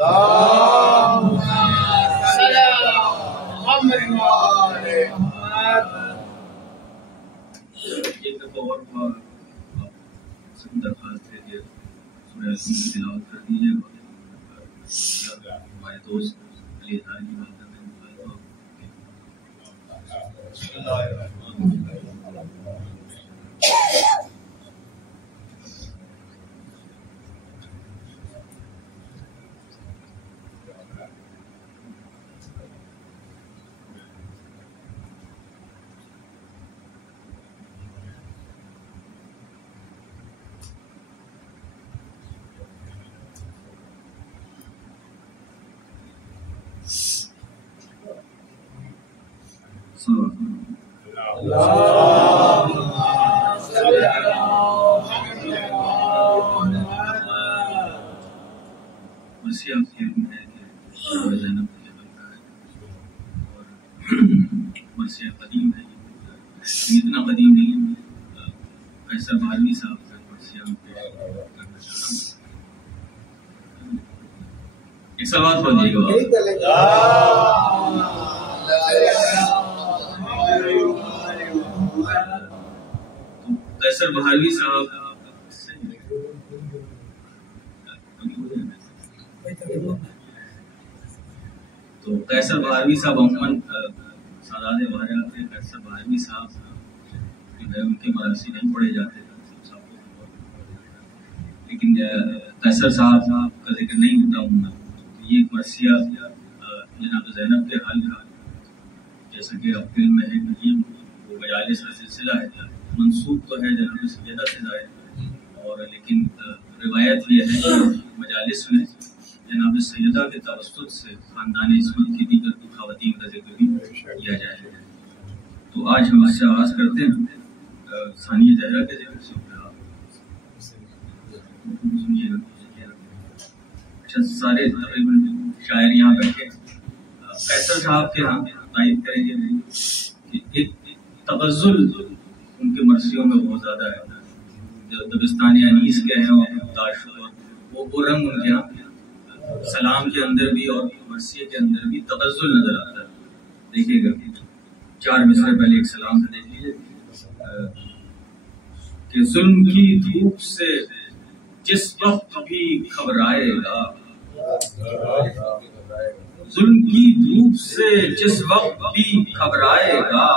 ایک دفعہ اور درخواست ہے کہ سورہ یاسین کی تلاوت کر دیجیے ہمارے دوست علی اظہار کی بات کرتے ہیں. مرثیہ ہے کہ زینب کا ہے اور مرثیہ قدیم ہے, اتنا قدیم نہیں ہے. قیصر بہلوی صاحب کا مرثیہ کرنا چاہتا ہوں. ایک سوال پڑھ دیجیے گا. قیصر بہلوی صاحب تو قیصر بہلوی صاحب عموماً سادات وغیرہ تھے. قیصر بہلوی صاحب جو ہے ان کے مراثی نہیں پڑھے جاتے تھے, لیکن قیصر صاحب کا ذکر نہیں ہوتا عموماً. یہ ایک مرثیہ جناب زینب کے حال کا, جیسا کہ اب فلم میں ہے کہ یہ وہ مجالس کا سلسلہ ہے, منسوب تو ہے جناب سیدہ سے ظاہر, اور لیکن روایت یہ ہے کہ مجالس میں جناب سیدہ کے توسط سے خاندان عصمت کی دیگر خواتین کا ذکر بھی کیا جائے. تو آج ہم اس سے آغاز کرتے ہیں ثانیہ زہرا کے ذکر سے. اچھا, سارے تقریباً شاعر یہاں بیٹھے. قیصر صاحب کے ہاں تائید کریں گے کہ ایک تغزل ان کے مرثیوں میں بہت زیادہ ہے. جو دبستان انیس کے ہیں وہ رنگ ان کے ہاں سلام کے اندر بھی اور مرثیے کے اندر بھی تغزل نظر آتا ہے. دیکھیے گا 4 مصرع پہلے ایک سلام سے دیکھ لیجیے کہ ظلم کی دھوپ سے جس وقت بھی گھبرائے گا, ظلم کی دھوپ سے جس وقت بھی گھبرائے گا,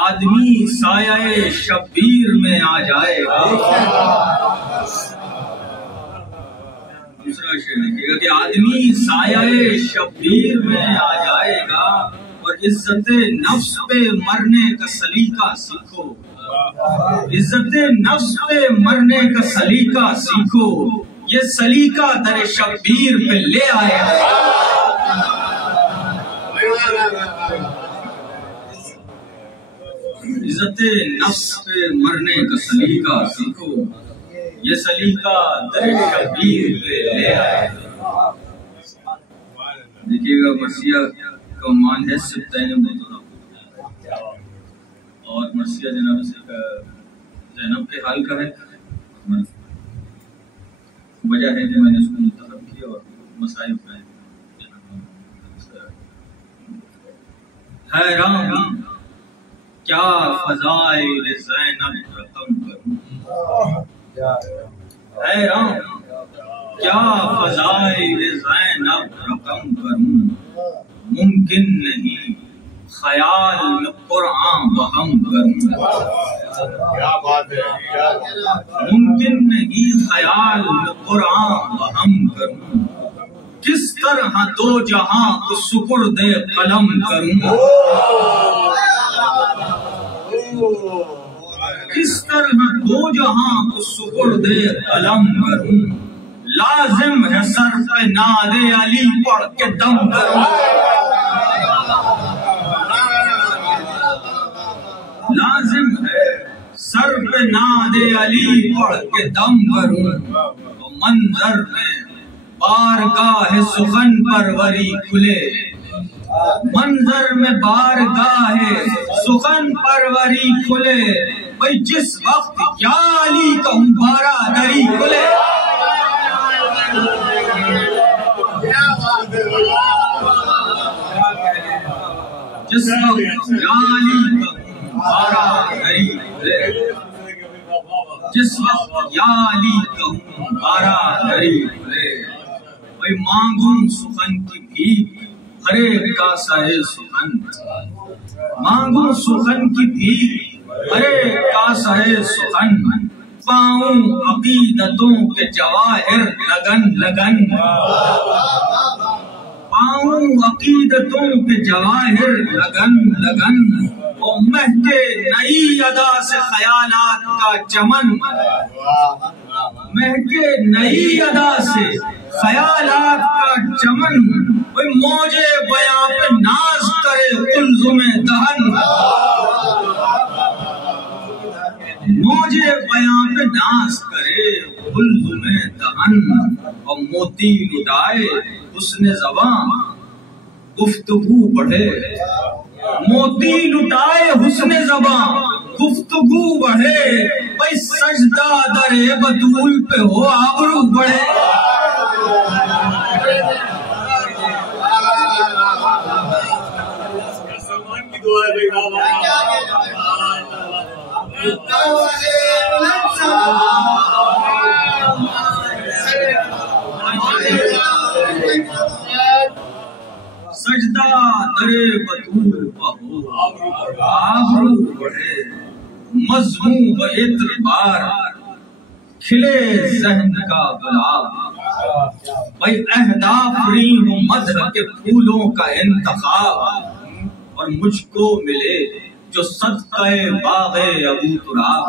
آدمی سایہ شبیر میں آ جائے گا. دوسرا شعر دیکھیے گا کہ آدمی سایہ شبیر میں آ جائے گا, اور عزت نفس پہ مرنے کا سلیقہ سیکھو, عزت نفس پہ مرنے کا سلیقہ سیکھو, یہ سلیقہ در شبیر پہ لے آئے گا. عزت نفس پہ مرنے کا سلیقہ سیکھو, یہ سلیقہ در شبیر پہ لے آئے گا. دیکھیے گا مرثیہ کا عنوان ہے سبطین مطلق, اور مرثیہ جناب زینب کے حال کا ہے. وجہ ہے کہ میں نے اس کو منتخب کیا اور مسائل کا ہے. حیران کیا فضائل زینب رقم کروں, حیران کیا فضائل زینب رقم کروں, ممکن نہیں خیال میں قرآن وہم کروں, ممکن نہیں خیال میں قرآن وہم کروں, کس طرح 2 جہاں کو سپرد قلم کروں, کس طرح 2 جہاں کو سپرد قلم کروں, لازم ہے سر پہ ناد علی پڑھ کے دم کروں, لازم ہے سر پہ ناد علی پڑھ کے دم کروں, منظر میں بارگاہ سخن پروری کھلے, منظر میں بارگاہ سخن پروری کھلے, بھئی جس وقت یا علی کا بارہ دری کھلے. جس وقت یالی بارہ دری کھلے، جس وقت یالی بارہ دری کھلے، بھائی مانگوں سخن کی بھیک ہرے کا سہے سخن، مانگوں سخن کی بھیک ہرے کا سہے سخن، پاؤں عقیدتوں کے جواہر لگن لگن، پاؤں عقیدتوں کے جواہر لگن لگن، اور مہکے نئی ادا سے خیالات کا چمن، مہکے نئی ادا سے خیالات کا چمن، موجے بیاں پہ ناز کرے قلزم دہن، موجے بیاں پہ ناز کرے قلزم دہن، اور موتی لٹائے حسن زباں گفتگو بڑھے، موتی لٹائے حسن زباں گفتگو بڑھے، بھائی سجدہ در بطول پہ ہو آبرو بڑھے، سجدہ در بطول پہ ہو آبرو بڑھے، مضمون و اعتبار کھلے ذہن کا گلاب، بھائی اہداف ریح و مدح کے پھولوں کا انتخاب، اور مجھ کو ملے جو صدقہ باغ ابو تراب،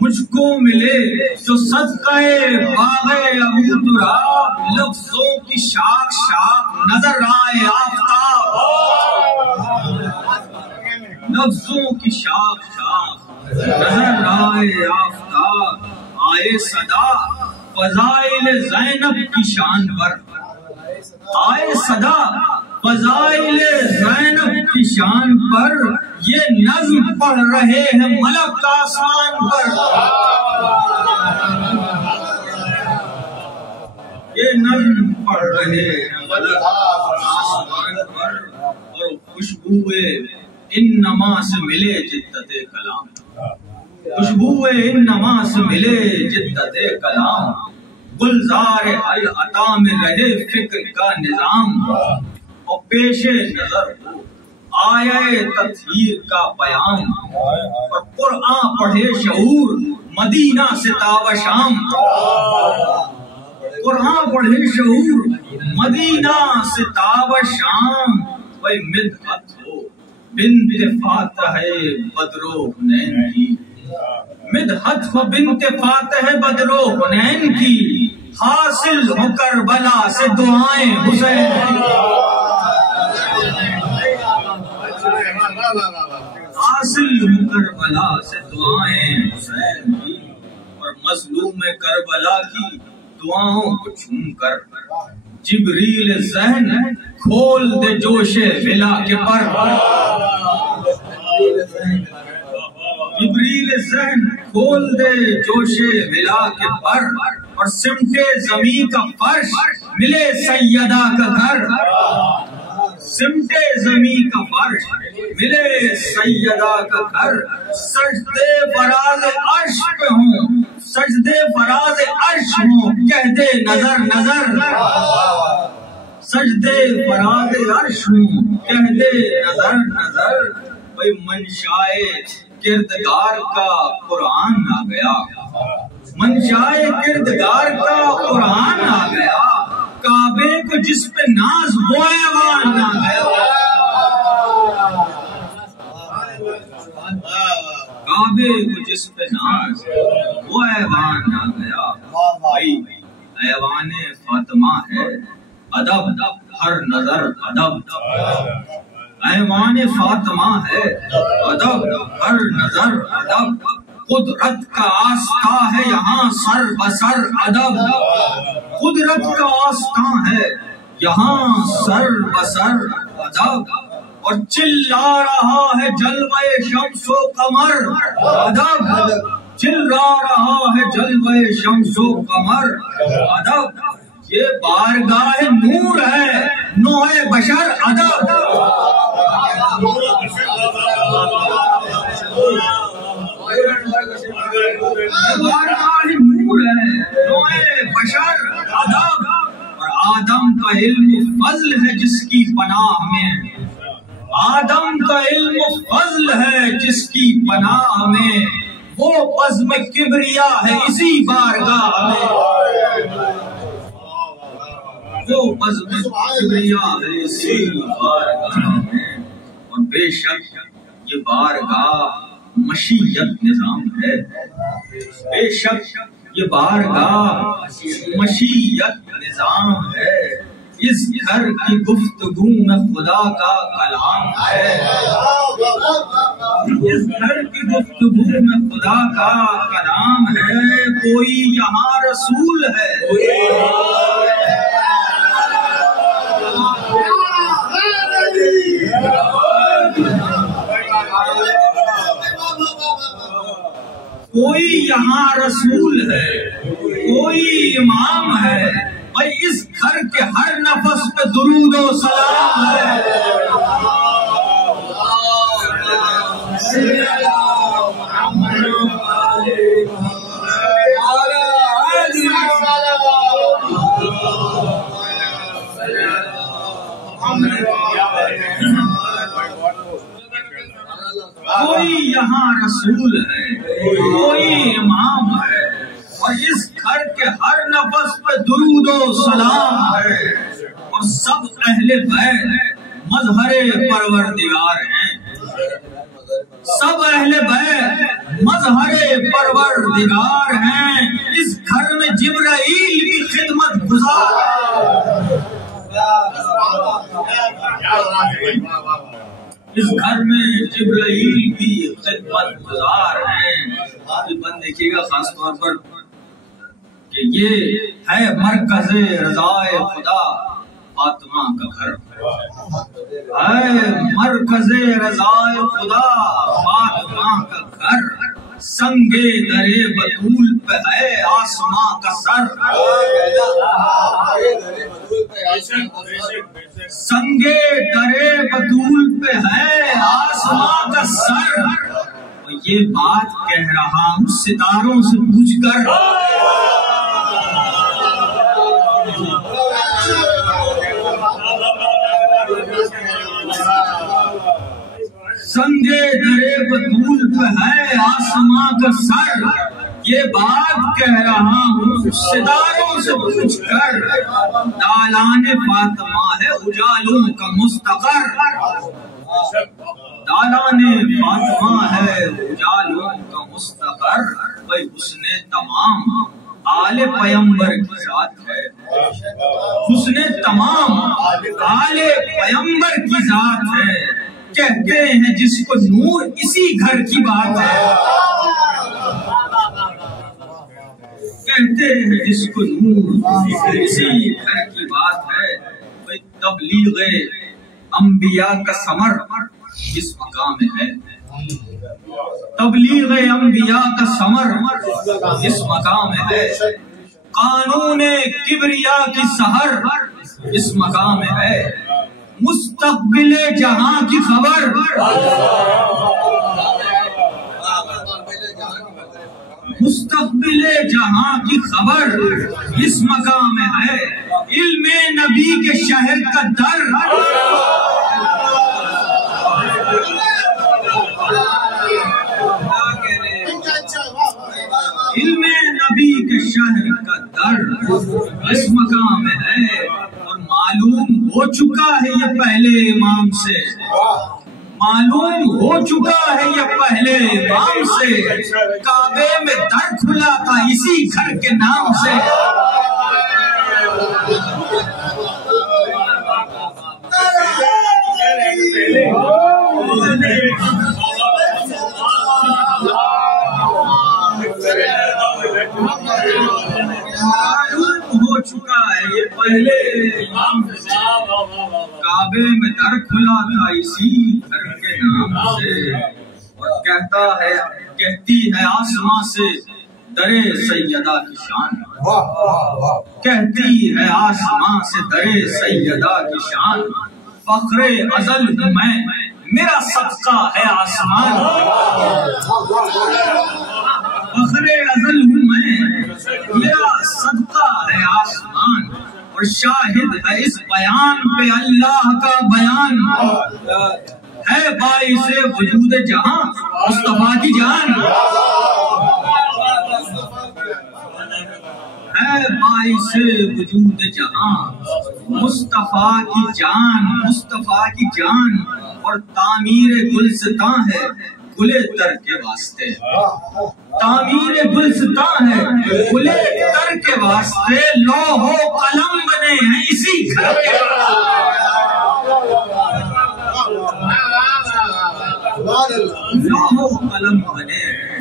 مجھ کو ملے جو صدقہ باغ ابو تراب، لفظوں کی شاخ شاخ نظر آئے آفتاب، لفظوں کی شاخ شاخ نظر آئے آفتاب، آئے صدا فضائل زینب کی شان پر، آئے صدا فضائل زینب کی شان پر، یہ نظم پڑھ رہے ہیں ملک آسمان پر، یہ نظم پڑھ رہے ہیں ملک آسمان پر، اور خوشبوئے انما سے ملے جدت کلام، خوشبوئے انما سے ملے جدت کلام، گلزار العطا میں رہے فکر کا نظام، اور پیش نظر ہو آیے تطہیر کا پیام، اور قرآن پڑھے شعور مدینہ سے تاب شام، قرآن پڑھے شعور مدینہ سے تاب شام، بھائی مدحت ہو بنت فاتح بدر و حنین کی، مدحت ہو بنت فاتح بدر و حنین کی، حاصل ہو کربلا سے دعائیں حسین کی، حاصل ہو کربلا سے دعائیں حسین کی، اور مظلوم کربلا کی دعاؤں کو چھوم کر جبریل ذہن کھول دے جوش ولا کے پر، جبریل ذہن کھول دے جوش ولا کے پر، اور سمٹے زمین کا فرش ملے سیدہ کا گھر، سمٹے زمین کا فرش ملے سیدہ کا گھر، سجدے فراز عرش پہ ہوں، سجدے فراز عرش ہوں، کہہ دے نظر نظر، سجدے فراز عرش ہوں، کہہ دے نظر نظر، بھئی منشائے کردگار کا قرآن آ گیا، منشائے کردگار کا قرآن آ گیا، کعبے کو جس پہ ناز وہ ایوان آ گیا، کعبے کو جس پہ ناز وہ ایوان آ گیا، بھائی ایوان فاطمہ ہے ادب ہر نظر ادب، ایوان فاطمہ ہے ادب ہر نظر ادب، قدرت کا آستہ ہے یہاں سر بسر ادب، قدرت کا آستہ ہے یہاں سر بسر ادب، اور چلا رہا ہے جلوہ شمس و قمر ادب، چلا رہا ہے جلوہ شمس و قمر ادب، یہ بارگاہ نور ہے نوع بشر ادب، بارگاہ نور ہے نوع بشر ادب، اور آدم کا علم فضل ہے جس کی پناہ میں، آدم کا علم فضل ہے جس کی پناہ میں، وہ عزم کبریا ہے اسی بارگاہ میں، وہ عزم کبریا ہے اسی بارگاہ میں۔ اور بے شک یہ بارگاہ مشیت نظام ہے، بے شک یہ بارگاہ مشیت نظام ہے، اس گھر کی گفتگو میں خدا کا کلام ہے، اس گھر کی گفتگو میں خدا کا کلام ہے، کوئی یہاں رسول ہے، کوئی یہاں رسول ہے، کوئی امام ہے، بھائی اس گھر کے ہر نفس پہ درود و سلام ہے، کوئی یہاں رسول ہے، کوئی امام ہے، اور اس گھر کے ہر نفس پہ درود و سلام ہے، اور سب اہل بیت مظہر پروردگار ہیں، سب اہل بیت مظہر پروردگار ہیں، اس گھر میں جبرائیل بھی خدمت گزار ہے، اس گھر میں جبرائیل بھی خدمت گزار ہیں۔ یہ بند دیکھیے گا خاص طور پر کہ یہ ہے مرکز رضائے خدا فاطمہ کا گھر، ہے مرکز رضائے خدا فاطمہ کا گھر، سنگے درے بطول پہ ہے آسماں کا سر، سنگے درے بطول پہ ہے آسماں کا سر، اور یہ بات کہہ رہا ہوں ستاروں سے پوچھ کر، سنگے درے بطول پہ ہے آسماں کا سر، یہ بات کہہ رہا ہوں ستاروں سے پوچھ کر، دالان فاطمہ ہے اجالوں کا مستقر، دالان فاطمہ ہے اجالوں کا مستقر، بھائی حسن تمام آل پیمبر کی ذات ہے، حسن تمام آل پیمبر کی ذات ہے، کہتے ہیں جس کو نور اسی گھر کی بات ہے، کہتے ہیں جس کو نور اسی گھر کی بات ہے، تبلیغ انبیاء کا ثمر اس مقام میں ہے، تبلیغ انبیاء کا ثمر اس مقام میں ہے، قانون کبریا کی سحر اس مقام میں ہے، مستقبل جہاں کی خبر مستقبل جہاں کی خبر اس مقام میں ہے، علم نبی کے شہر کا در علم نبی کے شہر کا در اس مقام میں ہے، اور معلوم ہو چکا ہے یہ پہلے امام سے، معلوم ہو چکا ہے یہ پہلے امام سے، کعبے میں در کھلا تھا اسی گھر کے نام سے، ہو چکا ہے یہ پہلے امام سے، کعبے میں در کھلا تھا اسی گھر کے نام سے، اور کہتی ہے آسماں سے درے سیدہ کی شان، کہتی ہے آسمان سے درے سیدہ کی شان، فخر ازل ہوں میں میرا صدقہ ہے آسمان، فخر ازل ہوں میں میرا صدقہ ہے آسمان، اور شاہد ہے اس بیان پہ اللہ کا بیان، ہے باعث وجود جہاں مصطفیٰ کی جان، ہے باعث وجود جہاں مصطفیٰ کی جان، مصطفیٰ کی جان، اور تعمیر گلستاں ہے گلے تر کے واسطے، تعمیر گلستاں ہے گلے تر کے واسطے، لوح و قلم بنے ہیں اسی گھر کے لوح و قلم بنے ہیں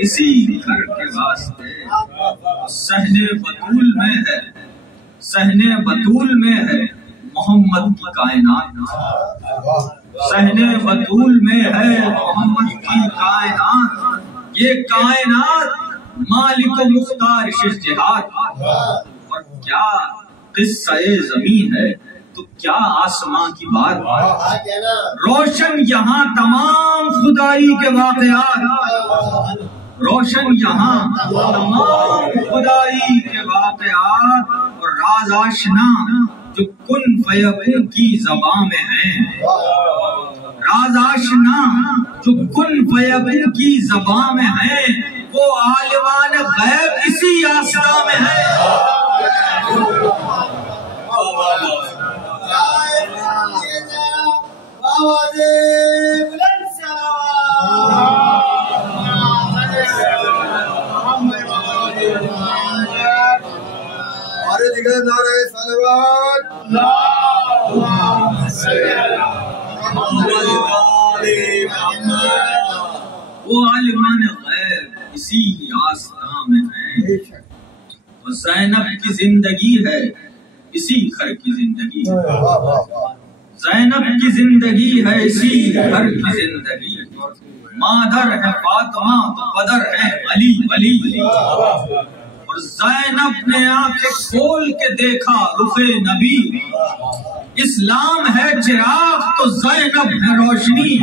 اسی گھر کے واسطے، صحن بطول میں ہے، صحن بطول میں ہے محمد کی کائنات، صحن بطول میں ہے محمد کی کائنات، یہ کائنات مالک و مختار شش جہات، اور کیا قصہ زمین ہے تو کیا آسمان کی بات، روشن یہاں تمام خدائی کے واقعات، روشن یہاں تمام خدائی کے واقعات، اور راز آشنا جو کن فیکون کی زبان میں ہیں، راز آشنا جو کن فیکون کی زبان میں ہیں، وہ عالمان غیب اسی آسنا میں ہیں، نعرہ صلوات، وہ عالمان غیب اسی آستاں میں ہیں، اور زینب کی زندگی ہے اسی گھر کی زندگی، زینب کی زندگی ہے اسی گھر کی زندگی، مادر ہے فاطمہ تو قدر ہے علی علی، اور زینب نے آنکھیں کھول کے دیکھا رخ نبی، اسلام ہے چراغ تو زینب ہے روشنی،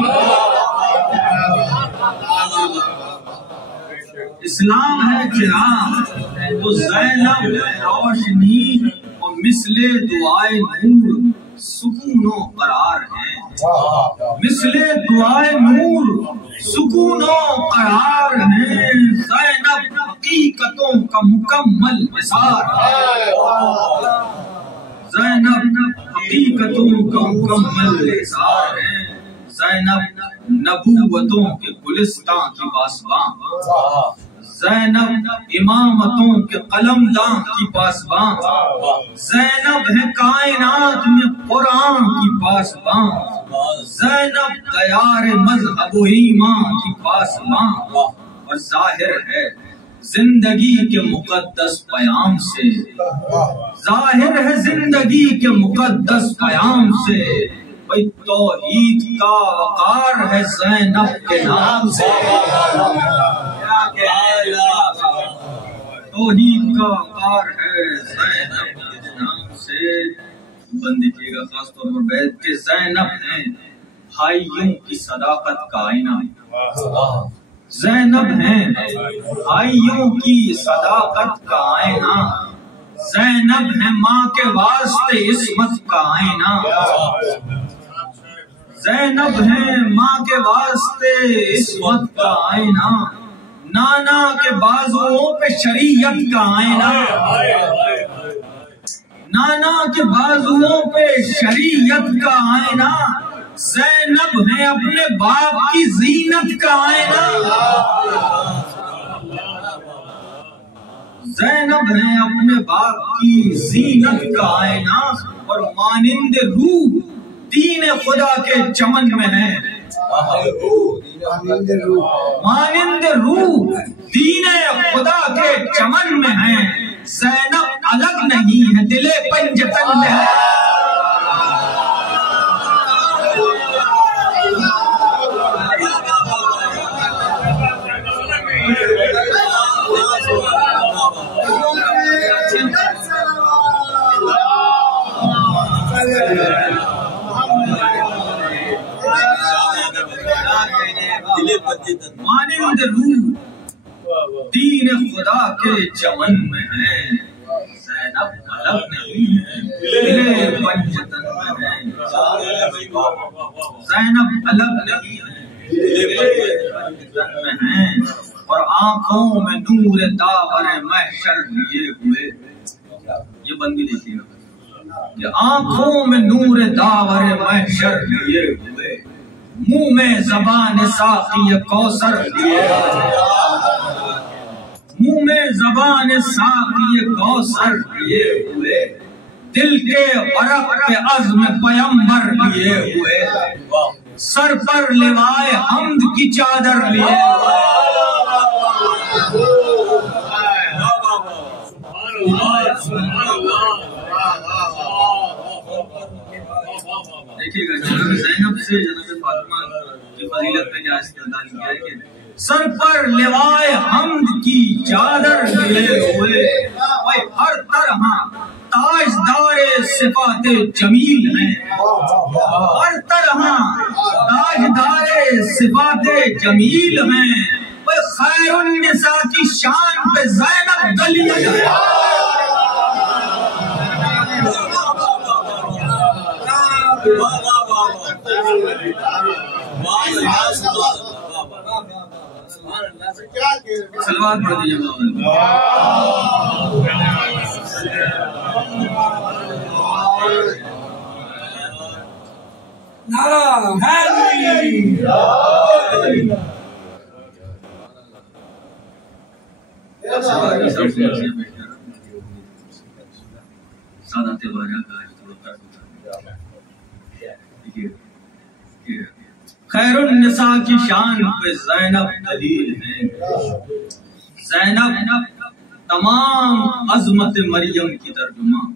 اسلام ہے چراغ تو زینب ہے روشنی، اور مثل دعائے نور سکون و قرار ہے، مثل دعائے نور سکون و قرار ہے، زینب حقیقتوں کا مکمل نثار ہے، زینب حقیقتوں کا مکمل نثار ہے، زینب نبوتوں کے گلستان کی پاسباں، زینب امامتوں کے قلمداں کی پاسباں، زینب ہے کائنات میں قرآن کی پاسباں، زینب دیار مذہب و ایمان کی پاسباں، اور ظاہر ہے زندگی کے مقدس پیام سے، ظاہر ہے زندگی کے مقدس پیام سے، بھئی توحید کا وقار ہے زینب کے نام سے، توحید کا وقار ہے زینب کے نام سے، بندگی کا خاص طور پر بیت کے زینب ہیں بھائیوں کی صداقت کا آئینہ، زینب ہیں بھائیوں کی صداقت کا آئینہ، زینب ہے ماں کے واسطے عصمت کا آئینہ، زینب ہے ماں کے واسطے عصمت کا آئینہ، نانا کے بازوؤں پہ شریعت کا آئینہ، نانا کے بازوؤں پہ شریعت کا آئینہ، زینب ہے اپنے باپ کی زینت کا آئینہ، زینب ہے اپنے باپ کی زینت کا آئینہ، اور مانند روح دین خدا کے چمن میں ہے، مانند روح دین خدا کے چمن میں ہے، زینب الگ نہیں ہے دل پنجتن میں ہے، مانند روح دین خدا کے چمن میں ہے، زینب الگ نہیں ہے دل پنجتن میں ہے، زینب الگ نہیں ہے دل پنجتن میں ہے، اور آنکھوں میں نور داور محشر لیے ہوئے، یہ بندی دیکھیے گا کہ آنکھوں میں نور داور محشر لیے ہوئے، منہ میں زبان ساقی کوثر لیے، منہ میں زبان ساقی کوثر لیے ہوئے، دل کے ورق پہ عزم پیمبر لیے ہوئے، سر پر لوائے حمد کی چادر لیے ہوئے۔ دیکھیے گا جناب زینب سے جناب فاطمہ کی فضیلت کا کیا استدلال کیا ہے کہ سر پر لوائے حمد کی چادر لیے ہوئے، ہر طرح تاجدار صفات جمیل ہیں، ہر طرح تاجدار صفات جمیل ہیں، خیر النساء کی شان پہ زینب دلیل ہے۔ سلوات پڑھ دیجیے سادات بارہ کا خیر النساء کی شان پہ زینب دلیل ہے، زینب تمام عظمت مریم کی ترجمان،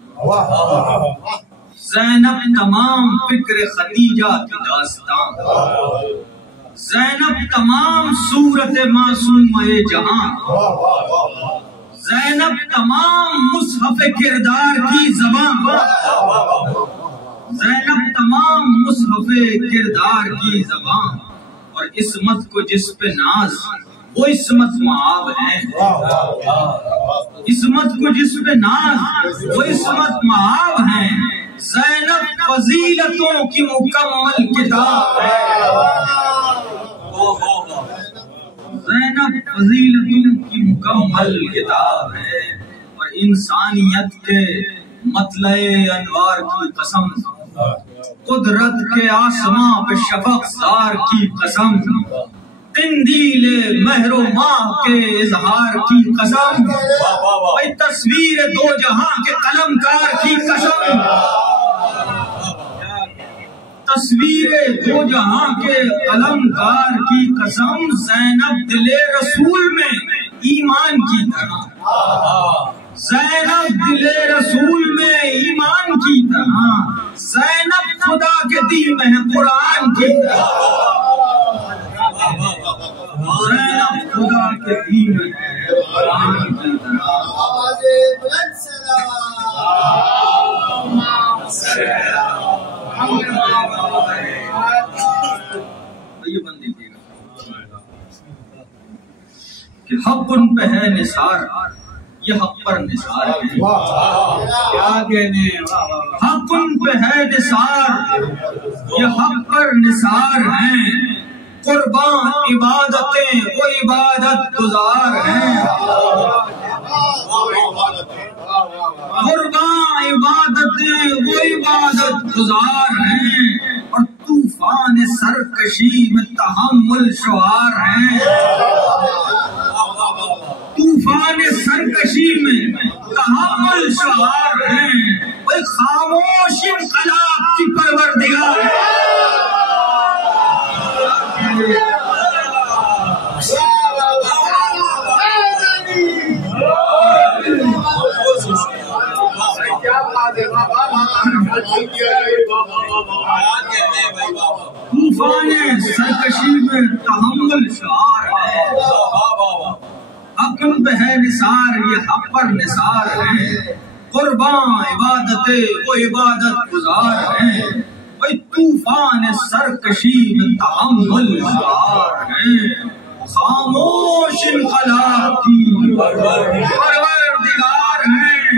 زینب تمام فکر خدیجہ کی داستان، زینب تمام صورت معصومہ جہاں، زینب تمام مصحف کردار کی زبان، زینب تمام مصحف کردار کی زبان، اور عصمت کو جس پہ ناز وہ عصمت معاب ہے، عصمت کو جس پہ ناز وہ عصمت معاب ہے، زینب فضیلتوں کی مکمل کتاب ہے، زینب فضیلتوں کی مکمل کتاب ہے، اور انسانیت کے مطلع انوار کی قسم، قدرت کے آسماں پہ شفق زار کی قسم، قندیل مہر و ماہ کے اظہار کی قسم، تصویر دو جہاں کے قلمکار کی قسم، تصویر دو جہاں کے قلمکار کی قسم، زینب دل رسول میں ایمان کی طرح، زینب دل رسول میں ایمان کی طرح، زینب خدا کے دین میں ہے قرآن کی طرح، زینب خدا کے دین میں ہے قرآن کی طرح۔ آواز بلند یہ بند دیکھیے گا کہ حق ان پہ ہے نثار، یہ حق پر نثار ہے، کیا کہنے، حق ان پہ ہے نثار، یہ حق پر نثار ہیں، قربان عبادتیں وہ عبادت گزار ہیں، قربان عبادتیں وہ عبادت گزار ہیں، اور طوفان سرکشی میں تحمل شعار ہیں، طوفان سرکشی میں تحمل شعار ہیں، وہ خاموش انقلاب کی پروردگار ہے۔ طوفان سرکشی میں تحمل شعار ہے، حق پہ ہے نثار، یہ حق پر نثار ہے، قربان عبادتیں وہ عبادت گزار ہیں، طوفان سرکشی میں تحمل شعار ہیں۔ خاموش انقلاب کی پروردگار ہیں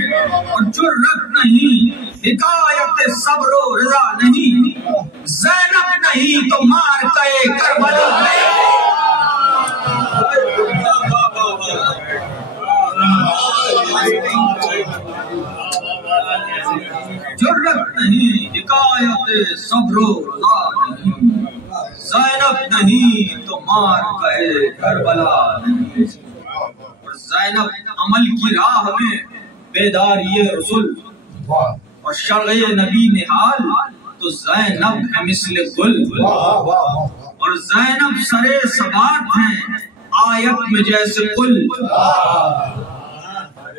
اور جرت نہیں، حکایت صبر و رضا نہیں، زینب نہیں تو مارکہ کربلا نہیں، جرت نہیں، حکایت صبر و رضا نہیں، زینب نہیں تو مارکہ کربلا نہیں۔ اور زینب عمل کی راہ میں بیداری رسول اور شرع نبی نہال، تو زینب ہے مثل گل، اور زینب سرے ثبات ہیں آیت میں جیسے قل،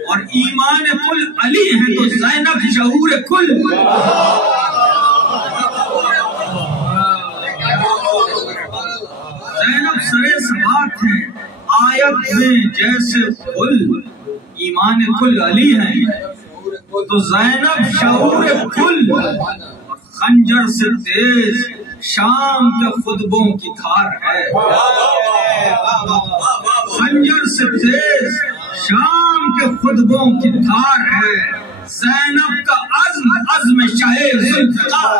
اور ایمان کل علی ہے تو زینب شعور کل، زینب سرے ثبات ہیں آیت میں جیسے قل، ایمان کل علی ہے تو زینب شعور کل، خنجر سے تیز شام کے خطبوں کی دھار ہے، خنجر سے تیز شام کے خطبوں کی دھار ہے، زینب کا عزم عزم شاہ ذوالفقار،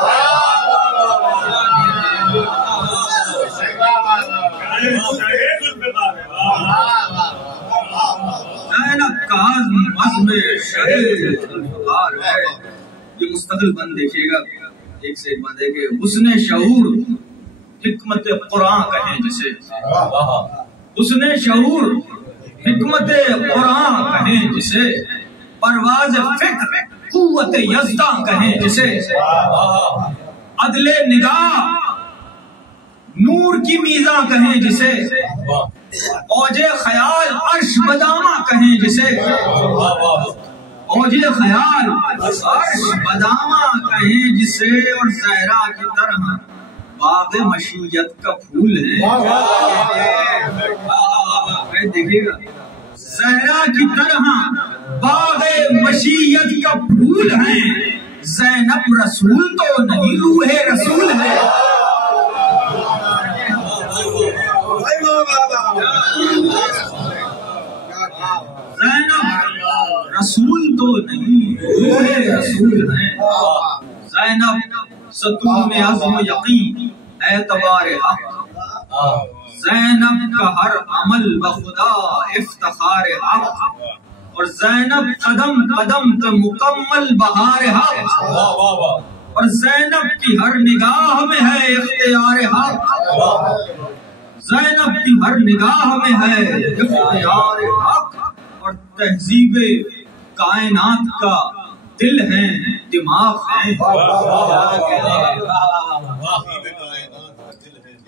زینب کا عزم عزم شاہ ذوالفقار ہے۔ یہ مستقل بند دیکھیے گا، ایک سے ایک بند ہے کہ حسن شعور حکمت قرآن کہیں جسے، حسن شعور حکمت قرآن کہیں جسے، پرواز فکر قوت یزداں کہیں جسے، عدل نگاہ نور کی میزاں کہیں جسے، اوج خیال عرش بدامہ کہیں جسے، اوج خیال عرش بدامہ کہیں جسے، اور زہرا کی طرح باغ مشیت کا پھول ہے، دیکھیے گا زہرا کی طرح باغ مشیت کا پھول ہے، زینب رسول تو نہیں روح رسول ہے، زینب رسول تو نہیں روح رسول ہے، زینب ستون عزم یقین اعتبار حق، زینب کا ہر عمل بخدا افتخار حق، اور زینب قدم قدم پہ مکمل بہار حق، اور زینب کی ہر نگاہ میں ہے اختیار حق، زینب کی ہر نگاہ میں ہے اختیار حق، اور تہذیب کائنات کا دل ہے دماغ ہے،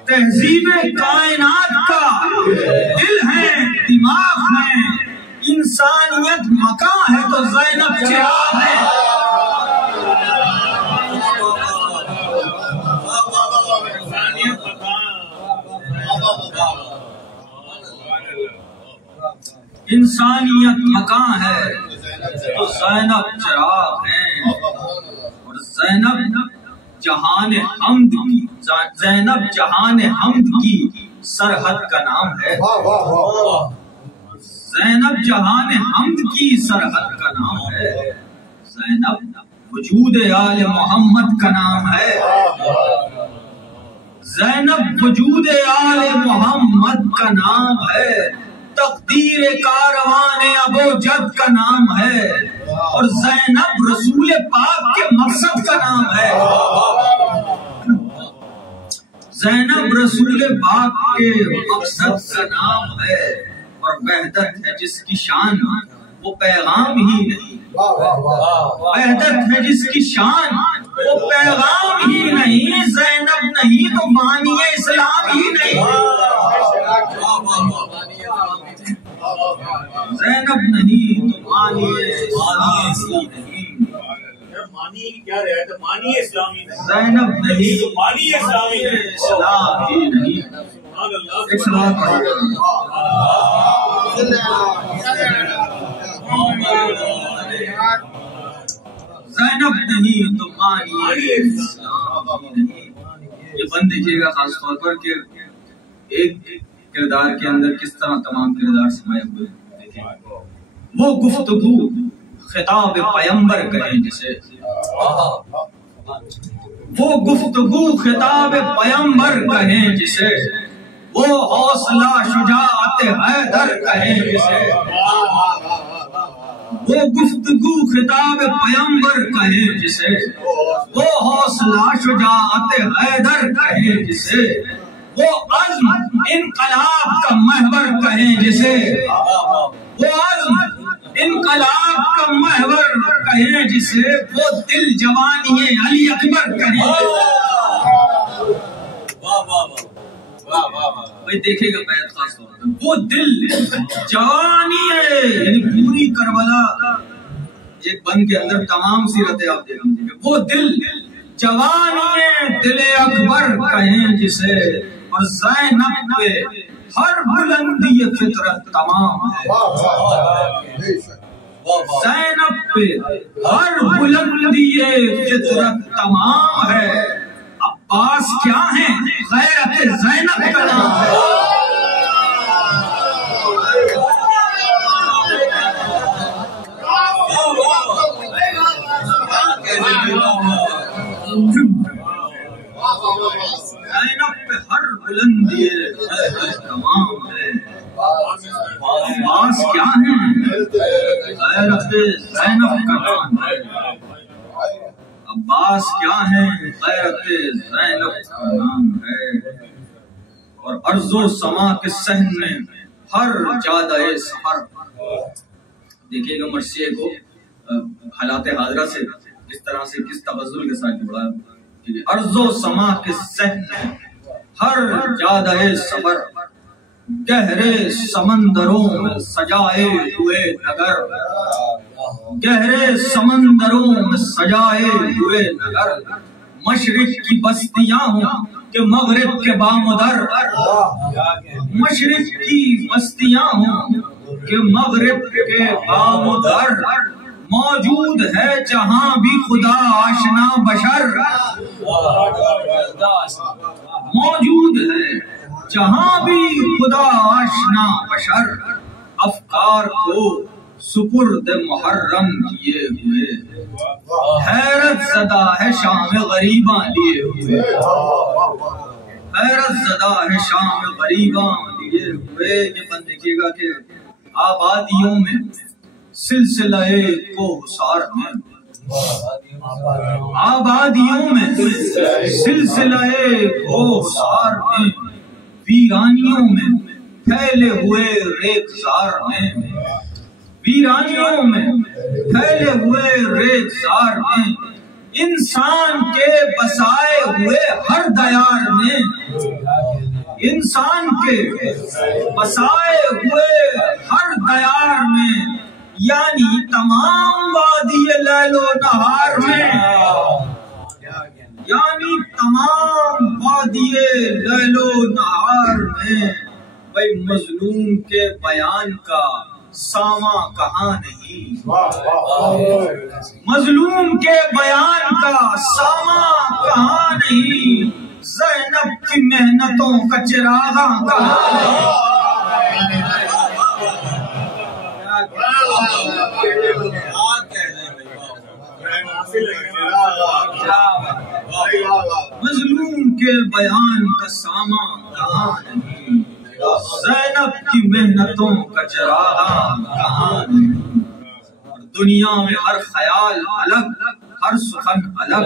تہذیب کائنات کا دل ہے دماغ ہے، انسانیت مکاں ہے تو زینب چراغ ہے، انسانیت مکاں ہے تو زینب چراغ ہے، اور زینب جہان حمد کی، زینب جہان حمد کی سرحد کا نام ہے، زینب جہان حمد کی سرحد کا نام ہے، زینب وجود آل محمد کا نام ہے، زینب وجود آل محمد کا نام ہے، تقدیر کاروان ابو جد کا نام ہے، اور زینب رسول پاک کے مقصد کا نام ہے، زینب رسول پاک کے مقصد کا نام ہے، اور وحدت ہے جس کی شان وہ پیغام ہی نہیں، وحدت ہے جس کی شان وہ پیغام ہی نہیں، زینب نہیں تو بانی اسلام ہی نہیں، زینب نہیں تو مانی اسلام ہی نہیں، مانی کیا رہا ہے؟ مانی اسلامی نہیں، زینب نہیں تو مانی اسلامی نہیں، اسلام ہی نہیں۔ ایک سوال پڑھو، زینب نہیں تو مانی اسلام ہی نہیں۔ یہ بند دیکھیے گا خاص طور پر کہ ایک کردار کے اندر کس طرح تمام کردار سمائے ہوئے ہیں. دیکھیں وہ گفتگو خطاب پیمبر کہیں جسے، وہ گفتگو خطاب پیمبر کہیں جسے، وہ حوصلہ شجاعت حیدر کہیں جسے، وہ گفتگو خطاب پیمبر کہیں جسے، وہ حوصلہ شجاعت حیدر کہیں جسے، وہ عزم انقلاب کا محور کہیں جسے، وہ عزم انقلاب کا محور کہیں جسے، وہ دل جوانی علی اکبر کہیں. بھائی دیکھے گا بیعت خاص طور پر، وہ دل جوانی ہے، یعنی پوری کربلا ایک بند کے اندر تمام سیرتیں آپ دیکھیں گے. وہ دل جوانی ہے دل اکبر کہیں جسے، اور زینب پہ ہر بلندی فطرت تمام ہے. زینب پہ ہر بلندی فطرت تمام ہے. عباس کیا ہیں غیرت زینب کا نام ہے. زینب پہ ہر بلندی تمام ہے. عباس کیا ہیں غیرت زینب کا نام ہے. عباس کیا ہیں غیرت زینب کا نام ہے. اور ارض و سما کے صحن میں ہر جادہ سحر. دیکھیے گا مرثیے کو حالات حاضرہ سے اس طرح سے کس تبذل کے ساتھ جوڑا. ارض و سما کے صحن میں ہر جادہ سفر، گہرے سمندروں میں سجائے ہوئے نگر، گہرے سمندروں میں سجائے ہوئے نگر، مشرق کی بستیاں ہوں کہ مغرب کے بامدر، مشرق کی بستیاں ہوں کہ مغرب کے بامدر، موجود ہے جہاں بھی خدا آشنا بشر، موجود ہے جہاں بھی خدا آشنا بشر، افکار کو سپرد محرم کیے ہوئے، حیرت زدہ ہے شام غریباں لیے ہوئے، حیرت زدہ ہے شام غریباں لیے ہوئے. یہ بند دیکھیے گا کہ آبادیوں میں سلسلہ کوہسار میں، آبادیوں میں سلسلہ کوہسار میں، ویرانیوں میں پھیلے ہوئے ریگزار میں، ویرانیوں میں پھیلے ہوئے ریگزار میں، انسان کے بسائے ہوئے ہر دیار میں، انسان کے بسائے ہوئے ہر دیار میں، یعنی تمام وادی لیل و نہار میں، یعنی تمام وادی لیل و نہار میں. بھائی مظلوم کے بیان کا ساما کہاں نہیں، مظلوم کے بیان کا ساما کہاں نہیں، زینب کی محنتوں کا چراغاں کہاں نہیں. مظلوم کے بیان کا ساما کہاں نہیں، زینب کی محنتوں کا چراغاں کہاں نہیں. دنیا میں ہر خیال الگ، ہر سخن الگ،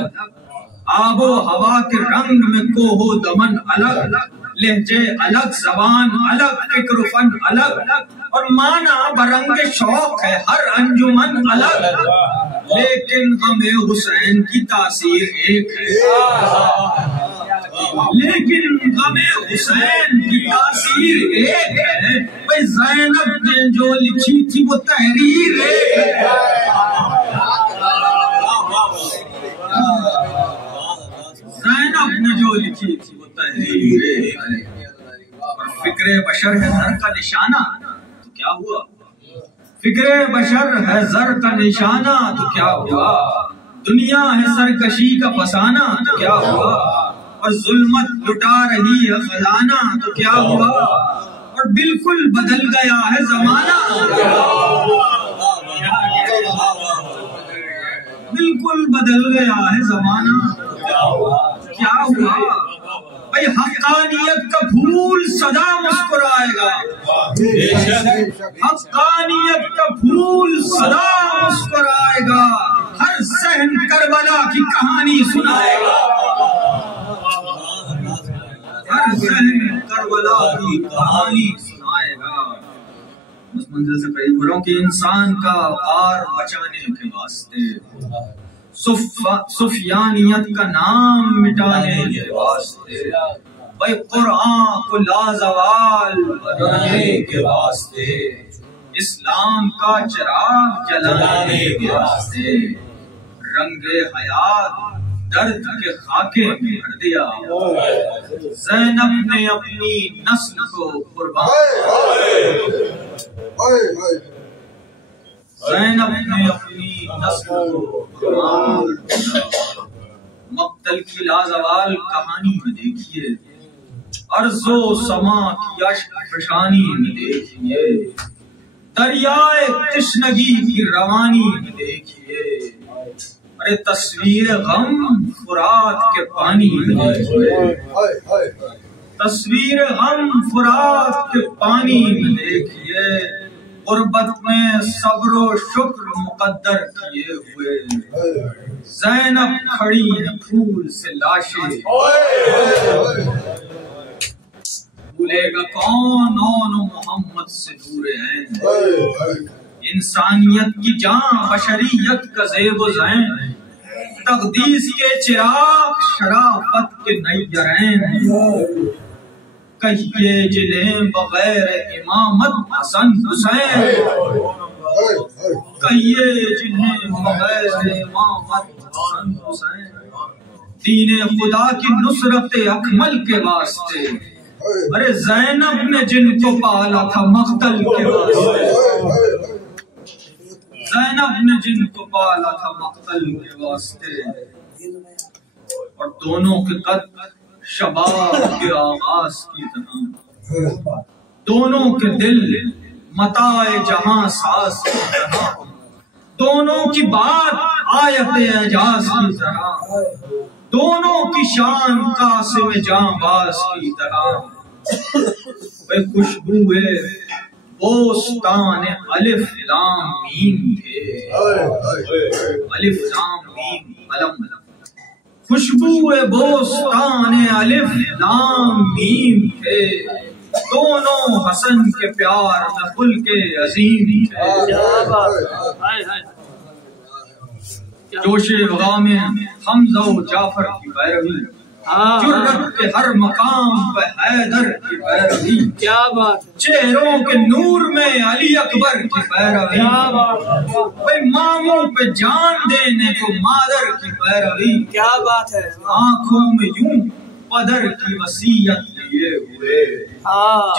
آب و ہوا کے رنگ میں کوہ و دمن الگ، لہجے الگ، زبان الگ، فکر و فن الگ، اور مانا برنگ شوق ہے ہر انجمن الگ، لیکن غم حسین کی تاثیر ایک ہے، لیکن غم حسین کی تاثیر ایک ہے. بھائی زینب نے جو لکھی تھی وہ تحریر ایک ہے. زینب نے جو لکھی تھی وہ تحریر ایک ہے. اور فکر بشر ہے زر کا نشانہ تو کیا ہوا، فکر بشر ہے زر کا نشانہ تو کیا ہوا، دنیا ہے سرکشی کا فسانہ تو کیا ہوا، اور ظلمت لٹا رہی ہے خزانہ تو کیا ہوا. اور بالکل بدل گیا ہے زمانہ، بالکل بدل گیا ہے زمانہ. کیا ہوا بھائی؟ حقانیت کا پھول سدا مسکرائے گا، حقانیت کا پھول سدا مسکرائے گا، ہر صحن کربلا کی کہانی سنائے گا، ہر صحن کربلا کی کہانی سنائے گا. اس منزل سے قریب ہو رہا ہوں کہ انسان کا وقار بچانے کے واسطے، سفیانیت کا نام مٹانے کے واسطے، بھائی قرآن کو لازوال بنانے کے واسطے، اسلام کا چراغ جلانے کے واسطے رنگ حیات درد کے خاکے میں بھر دیا. زینب نے اپنی نسل کو قربان، زینب نے اپنی نسل کو قربان کیا. مقتل کی لازوال کہانی میں دیکھیے، ارض و سما کی اشک فشانی میں دیکھیے، دریائے تشنگی کی روانی میں دیکھیے، ارے تصویر غم فرات کے پانی میں دیکھیے، تصویر غم فرات کے پانی میں دیکھیے، غربت میں صبر و شکر مقدر کیے ہوئے، زینب کھڑی ہے پھول سے لاشیں، بھولے گا کون اون محمد سے دور ہیں، انسانیت کی جان بشریت کا زیب و زین، تقدیس کے چراغ شرافت کے نیرین، کہیے جنہیں بغیر امامت حسن حسین، کہیے جنہیں بغیر امامت حسن حسین، دین خدا کی نصرت اکمل کے واسطے، ارے زینب نے جن کو پالا تھا مقتل کے واسطے، زینب نے جن کو پالا تھا مقتل کے واسطے، اور دونوں کے قد شباب کے آغاز کی طرح، دونوں کے دل متاع جہاں ساز کی طرح، دونوں کی بات آیت اعجاز کی طرح، دونوں کی شان قاسم جاں باز کی طرح. خوشبوئے بوستان الف لام میم تھے، الف لام میم علم، خوشبوئے بوستان الف لام میم تھے، دونوں حسن کے پیار میں خلق عظیم تھے. جوش وغا میں حمزہ و جعفر کی پیروی، جرت کے ہر مقام پہ حیدر کی پیروی، کیا بات، چہروں کے نور میں علی اکبر کی پیروی، ماموں پہ جان دینے کو مادر کی پیروی، کیا بات ہے، آنکھوں میں یوں قدر کی وصیت لیے ہوئے،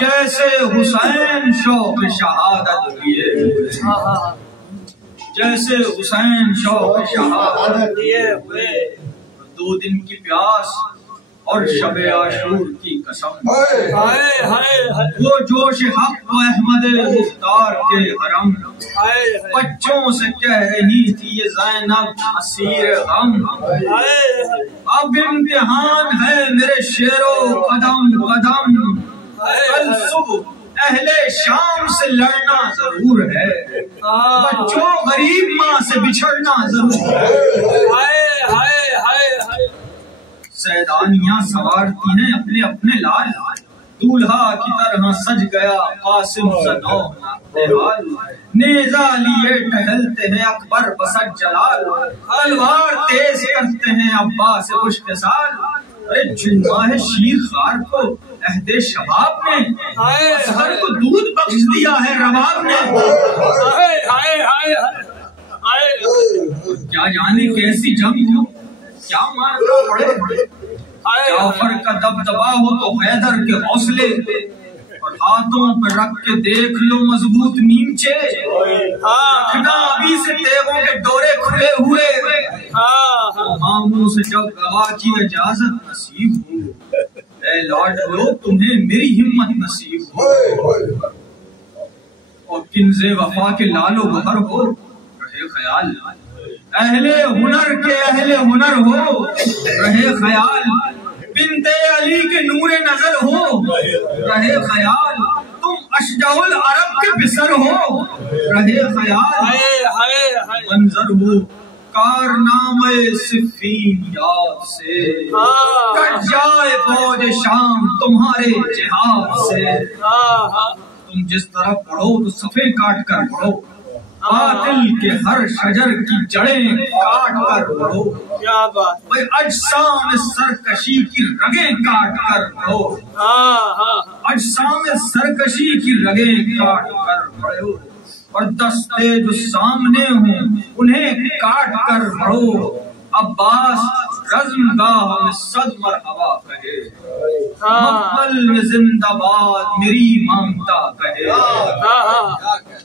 جیسے حسین شوق شہادت لیے ہوئے، جیسے حسین شوق شہادت لیے ہوئے. 2 دن کی پیاس اور شب عاشور کی قسم، وہ جوش حق و احمد مختار کے حرم، بچوں سے کہہ رہی تھی یہ زینب اسیر غم، اب امتحان ہے میرے شیرو قدم قدم، کل صبح اہل شام سے لڑنا ضرور ہے، بچوں غریب ماں سے بچھڑنا ضرور ہے. سیدانیاں سوارتی ہیں اپنے اپنے لال، دولہا کی طرح سج گیا قاسم زنو حال، نیزہ لیے ٹہلتے ہیں اکبر بسد جلال، تلوار تیز کرتے ہیں عباس عشق سال، ارے جنوا ہے شیر خار کو عہد شباب نے، اصغر کو دودھ بخش دیا ہے رباب نے. کیا جانے کیسی جنگ ہو، کیا مارکا پڑے، جعفر کا دبدبا ہو تو حیدر کے حوصلے، اور ہاتھوں پہ رکھ کے دیکھ لو مضبوط نیمچے، رکھنا ابھی سے تیغوں کے ڈورے کھلے ہوئے، ماموں سے جب گواہ کی اجازت نصیب ہو، اے لاڈلو تمہیں میری ہمت نصیب ہو، اور کنز وفا کے لالو گہر ہو رہے خیال، اہل ہنر کے اہل ہنر ہو رہے خیال، بنت علی کے نور نظر ہو رہے خیال، تم اشجع العرب کے بسر ہو رہے خیال، منظر ہو کارنامہ صفین یاد سے، کٹ جائے فوج شام تمہارے جہاد سے، تم جس طرح پڑھو تو صفے کاٹ کر پڑھو، باطل کے ہر شجر کی جڑیں کاٹ کر پڑھو، کیا بات، اجسام سرکشی کی رگیں کاٹ کر پڑھو، اجسام سرکشی کی رگیں کاٹ کر پڑھو، اور دستے جو سامنے ہوں انہیں کاٹ کر پڑھو، عباس رزم گاہ میں صد مرحبا کہے، مقتل میں زندہ باد میری مانگتا کہے،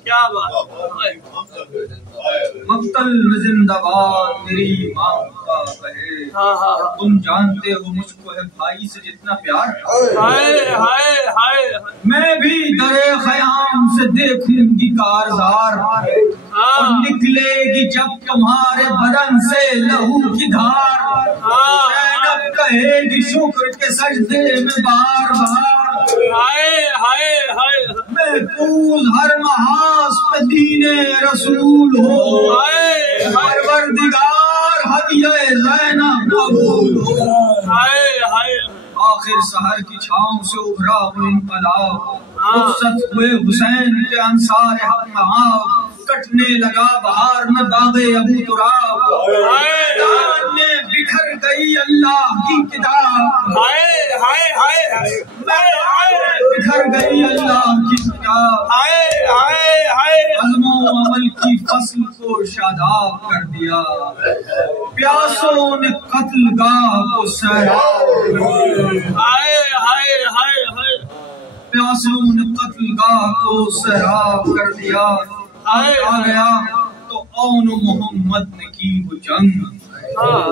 کیا بات، مقتل میں زندہ باد میری مانگتا کہے، تم جانتے ہو مجھ کو ہے بھائی سے جتنا پیار، میں بھی درے خیام سے دیکھوں گی کارزار، اور نکلے گی جب تمہارے بدن سے لہو کی دھار، زینب کہے گی شکر کے سجدے میں بار بار، محفوظ ہر محاذ پہ دین رسول ہو، پروردگار ہدیہ زینب قبول ہو، آخر سحر کی چھاؤں سے ابھرا وہ انقلاب، رخصت ہوئے حسین کے انصار حق مآب، کٹنے لگا بہار میں باغ ابو تراب، میدان میں بکھر گئی اللہ کی کتاب، بکھر گئی اللہ کی کتاب، عزم و عمل کی فصل کو شاداب کر دیا، پیاسوں نے قتل گاہ کو سیراب کر دیا، پیاسوں نے قتل گاہ کو سیراب کر دیا، آ گیا تو اون محمد نے کی وہ جنگ،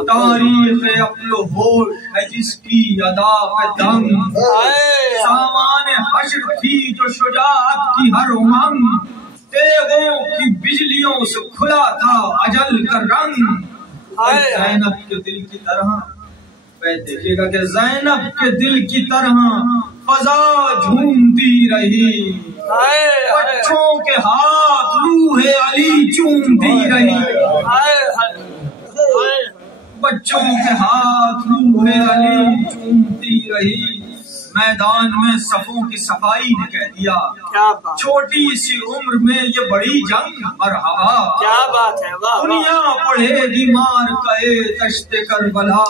تاریخ عقل و ہوش ہے جس کی ادا پہ دنگ، سامان حشر تھی جو شجاعت کی ہر امنگ، تیغوں کی بجلیوں سے کھلا تھا اجل کا رنگ، زینب کے دل کی طرح دیکھیے گا کہ زینب کے دل کی طرح فضا جھومتی رہی، بچوں کے ہاتھ روح علی چومتی رہی، بچوں کے ہاتھ روح علی چومتی رہی، میدان میں صفوں کی صفائی نے کہہ دیا، چھوٹی سی عمر میں یہ بڑی جنگ مرحبا، کیا بات ہے، دنیا پڑھے گی مار کہے دشت کربلا،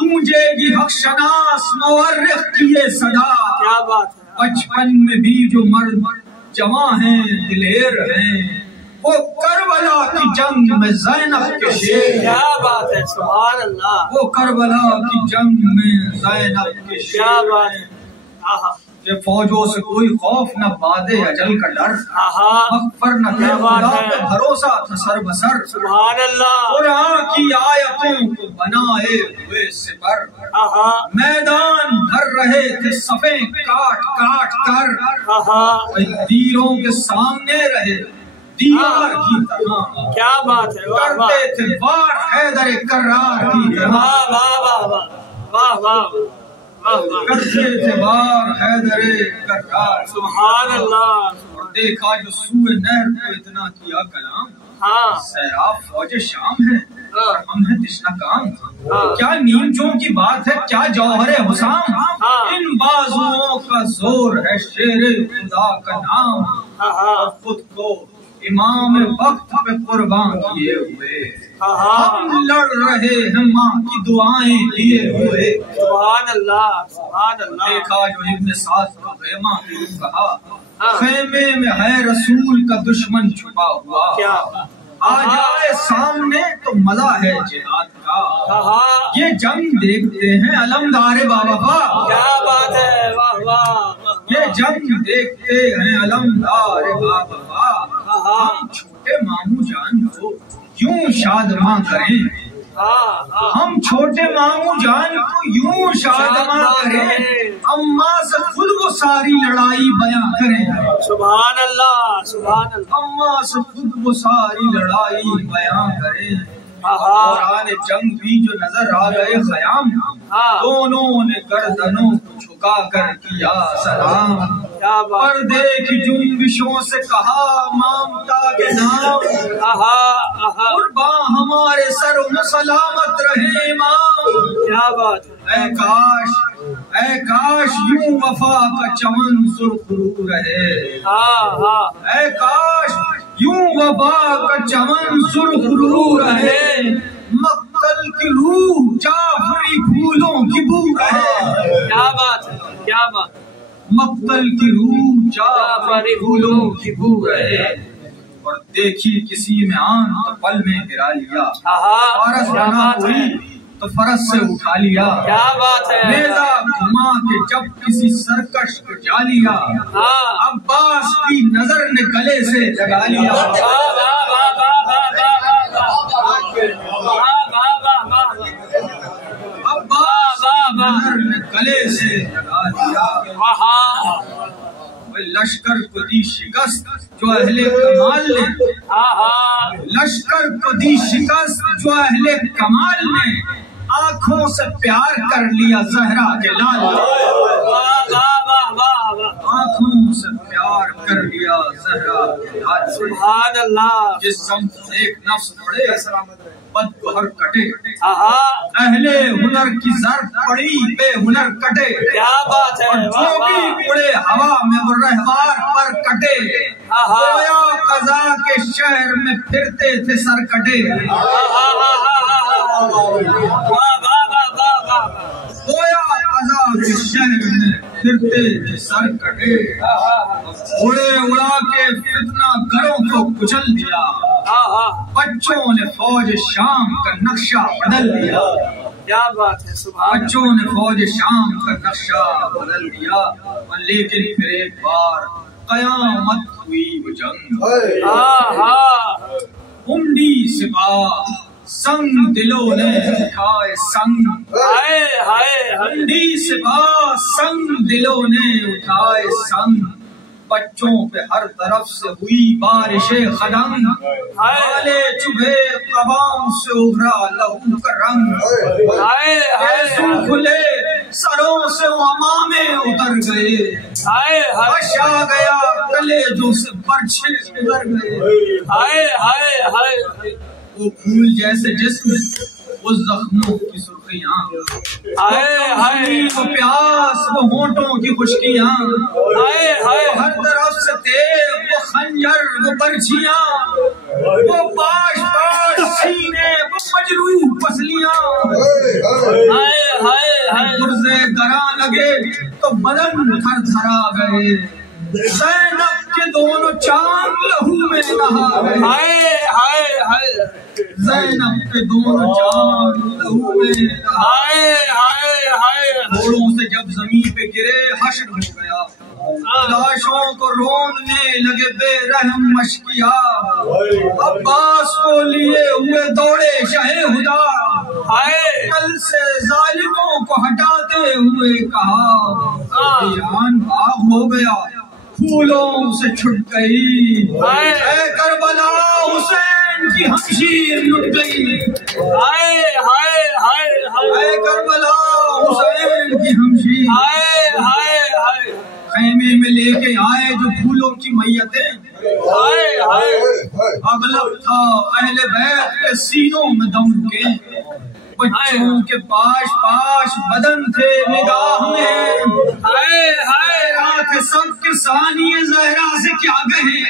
گونجے گی حق شناس مورخ کی یہ صدا، کیا بات ہے، بچپن میں بھی جو مرد جواں ہیں دلیر ہیں، وہ کربلا کی جنگ میں زینب کے شیر، کیا بات ہے، سبحان اللہ، وہ کربلا کی جنگ میں زینب کے شیر، کیا بات ہے، کہ فوجوں سے کوئی خوف نہ باد اجل کا ڈر، مغفر نہ تھے خدا پہ بھروسہ تھا سر بسر، سبحان اللہ، قرآن کی آیتوں کو بنائے ہوئے سپر، میدان بھر رہے تھے صفیں کاٹ کاٹ کر، تیروں کے سامنے رہے دیوار کی طرح، کیا بات ہے، کرتے تھے وار حیدر کرار کی طرح، کرتے تھے وار حیدر کرار، سبحان اللہ، اور دیکھا جو سوئے نہر کو اتنا کیا کلام، سیراب فوج شام ہے اور ہم ہیں تشنہ کام، کیا نیمچوں کی بات ہے کیا جوہر حسام، ان بازوؤں کا زور ہے شیر خدا کا نام، اور خود کو امام وقت پہ قربان کیے ہوئے، ہم لڑ رہے ہیں ماں کی دعائیں لیے ہوئے، سبحان اللہ، سبحان اللہ، دیکھا جو ابن سعد کا خیمہ کہا، خیمے میں ہے رسول کا دشمن چھپا ہوا، کیا آ جائے سامنے تو مزہ ہے جہاد کا، یہ جنگ دیکھتے ہیں علمدار بابا، کیا بات ہے، واہ واہ، یہ جنگ دیکھتے ہیں علمدار بابا، ہم چھوٹے ماموں جان کو یوں شادماں کریں، ہم چھوٹے ماموں جان کو یوں شادماں کریں، اماں سے خود وہ ساری لڑائی بیاں کریں، سبحان اللہ سبحان اللہ، اماں سے خود وہ ساری لڑائی بیاں کریں۔ دوران جنگ بھی جو نظر آ گئے خیام، دونوں نے گردنوں کو جھکا کر کیا سلام، پردے کی جنبشوں سے کہا مامتا کے نام، قرباں ہمارے سر سلامت رہے امام۔ کیا بات ہے، اے کاش یوں وفا کا چمن سرخ رو رہے، اے کاش یوں وفا کا چمن سرخ رو رہے، مقتل کی روح جعفری پھولوں کی بو رہے۔ کیا بات ہے، کیا بات، مقتل کی روح جعفری پھولوں کی بو رہے، اور دیکھی کسی میں آن تو پل میں گرا لیا، فارس بنا ہوئی تو فرس سے اٹھا لیا، کیا بات ہے، نیزہ گھما کے جب کسی سرکش کو جا لیا، عباس کی نظر نے گلے سے لگا لیا، عباس کی نظر نے گلے سے لگا لیا۔ لشکر کو دی شکست جو اہل کمال نے، لشکر کو دی شکست جو اہل کمال نے، آنکھوں سے پیار کر لیا زہرا کے لال نے، آنکھوں سے پیار کر لیا زہرا کے لال۔ سبحان اللہ، جس سمت ایک نفس پڑے بد گہر کٹے، اہل ہنر کی ضرب پڑی بے ہنر کٹے، کیا بات ہے، اور جو بھی اڑے ہوا میں وہ رہوار پر کٹے، گویا قضا کے شہر میں پھرتے تھے سر کٹے، گویا قضا کے شہر میں پھرتے تھے سر کٹے، اڑے اڑا کے فتنہ گھروں کو کچل دیا، بچوں نے فوج شام کا نقشہ بدل دیا، کیا بات ہے، سبحان بچوں نے فوج شام کا نقشہ بدل دیا، لیکن پھر ایک بار قیامت ہوئی وہ جنگ، امڈی سپاہ سنگ دلوں نے اٹھائے سنگ، امڈی سپاہ سنگ دلوں نے اٹھائے سنگ، بچوں پہ ہر طرف سے ہوئی بارش خدم، آلے چبھے قباؤں سے ابھرا لہو کا رنگ، ایسو کھلے سروں سے امامے اتر گئے، حش آ گیا کلیجوں سے برچھے اتر گئے، وہ پھول جیسے جسم وہ زخموں کی سرخیاں، وہ پیاس وہ ہونٹوں کی خشکیاں، ہر طرف سے تیغ وہ خنجر وہ برچھیاں، وہ باش باش سینے وہ مجروح پسلیاں، گرزے گراں لگے تو بدن تھر تھرا گئے، زینب کے دونوں چاند لہو میں نہا گئے، زینب کے دونوں چاند لہو میں نہا گئے، گھوڑوں سے جب زمین پہ گرے حشر ہو گیا، لاشوں کو روندنے لگے بے رحم مشکیا، عباس کو لیے ہوئے دوڑے شاہ ہدا، کل سے ظالموں کو ہٹاتے ہوئے کہا ایران باغ ہو گیا پھولوں سے چھٹ گئی، اے کربلا حسین کی ہمشیر لٹ گئی، اے کربلا حسین کی ہمشیر، خیمے میں لے کے آئے جو پھولوں کی میتیں، اغلب تھا اہل بیت کے سینوں میں دم رکے، بچوں کے پاش پاش بدن تھے نگاہ میں، آنکھ سب کے ثانیے زہرا سے کیا کہیں،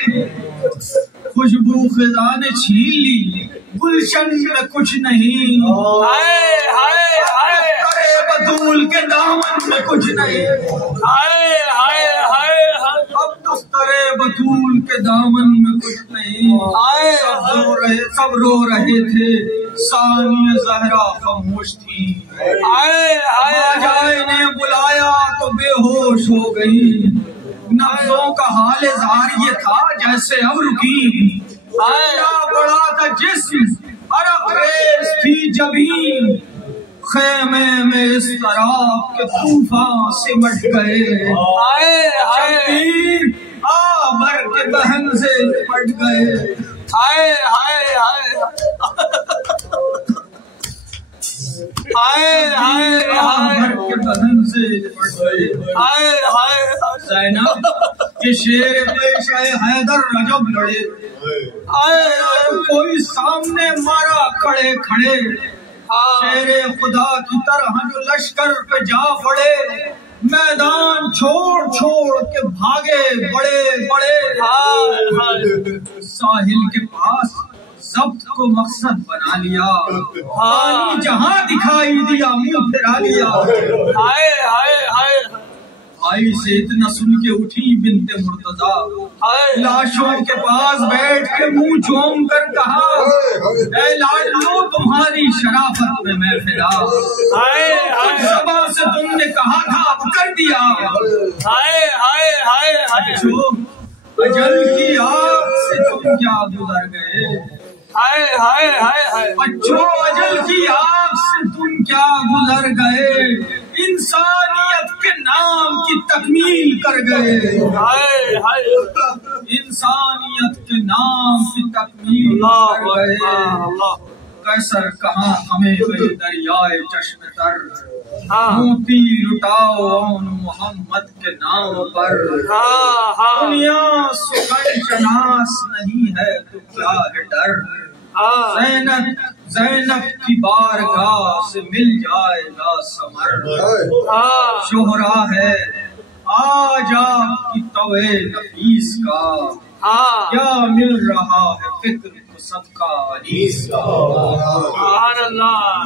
خوشبو خزاں نے چھین لی گلشن میں کچھ نہیں، بطول کے دامن میں کچھ نہیں، اب دختر بطول کے دامن میں کچھ نہیں، سب رو رہے تھے ثانیہ زہرا خاموش تھی، جائے نے بلایا تو بے ہوش ہو گئی، نبضوں کا حال زار یہ تھا جیسے اب رکی، بڑا تھا جسم عرق ریز تھی جبین خیمے میں اس طرح کہ طوفان سمٹ گئے ہائے ہائے شبیر آبر کے بہن سے لپٹ گئے ہائے ہائے ہائے ہائے ہائے آبر کے بہن سے لپٹ گئے ہائے ہائے زینب کہ شیر پیشہ حیدر رجب لڑے کوئی سامنے مارا کھڑے کھڑے شیر خدا کی طرح جو لشکر پہ جا پڑے میدان چھوڑ چھوڑ کے بھاگے بڑے بڑے ساحل کے پاس ضبط کو مقصد بنا لیا پانی جہاں دکھائی دیا منہ پھرا لیا ہائے ہائے ہائے بھائی سے اتنا سن کے اٹھی بنت مرتضیٰ لاشوں کے پاس بیٹھ کے منہ چوم کر کہا اے لاڈلو تمہاری شرافت میں میں فدا زبان سے تم نے کہا تھا اب کر دیا ہائے ہائے ہائے بچو اجل کی آگ سے تم کیا گزر گئے ہائے ہائے ہائے ہائے بچو اجل کی آگ سے تم کیا گزر گئے انسانیت کے نام کی تکمیل کر گئے ہائے ہائے انسانیت کے نام کی تکمیل کر گئے قیصر کہاں ہمیں گئے دریائے چشم تر موتی لٹاؤ اون محمد کے نام پر دنیا سخن شناس نہیں ہے تو کیا ہے ڈر زینب کی بارگاہ سے مل جائے گا ثمر شہرا ہے آج آپ کی طوع نفیس کا کیا مل رہا ہے فکر کو صدقہ انیس کا سبحان اللہ